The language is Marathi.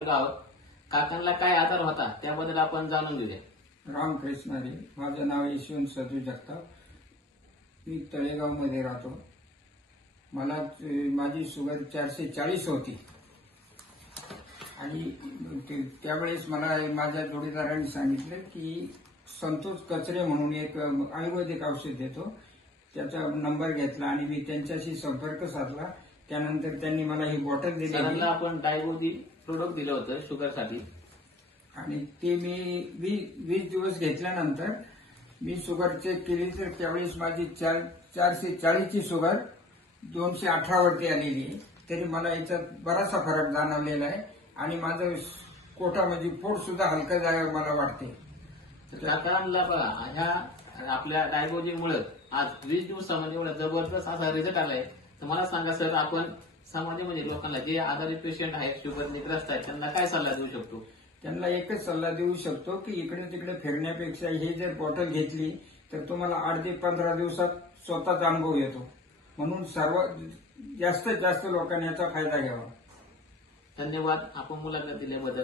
आहोत. काकांना काय आजार होता त्याबद्दल आपण जाणून घेऊया. रामकृष्ण हरी. माझं नाव यशवंत सजू जगताप. मी तळेगावमध्ये राहतो. मला माझी शुगर 440 होती आणि त्यावेळेस मला माझ्या जोडीदारांनी सांगितलं की संतोष कचरे म्हणून एक आयुर्वेदिक औषध देतो, त्याचा नंबर घेतला आणि मी त्यांच्याशी संपर्क साधला. त्यानंतर त्यांनी मला ही बॉटल दिली सरांना आपण डायबोदी प्रोडक्ट दिलं होतं शुगरसाठी आणि ते मी 20 दिवस घेतल्यानंतर मी शुगर चेक केली तर त्यावेळेस माझी 440 ची शुगर 218 वरती आलेली आहे. तरी मला याच्यात बराचसा फरक जाणवलेला आहे आणि माझं कोटा म्हणजे पोट सुद्धा हलकं जायला मला वाटते. काकांना बघा, ह्या आपल्या डायबोजीमुळे आज 20 दिवसामध्ये एवढा जबरदस्त असा रिझल्ट आलाय. तर मला सांगा सर, आपण समाजामध्ये लोकांना जे आजारी पेशंट आहेत, शुगरने ग्रस्त आहेत, त्यांना काय सल्ला देऊ शकतो? त्यांना एकच सल्ला देऊ शकतो की इकडे तिकडे फिरण्यापेक्षा हे जर बॉटल घेतली तर तुम्हाला 8 ते 15 दिवसात स्वतःचा अनुभव येतो. म्हणून जास्तीत जास्त लोकांनी याचा फायदा घ्यावा. धन्यवाद आपण मुलाखत दिल्याबद्दल.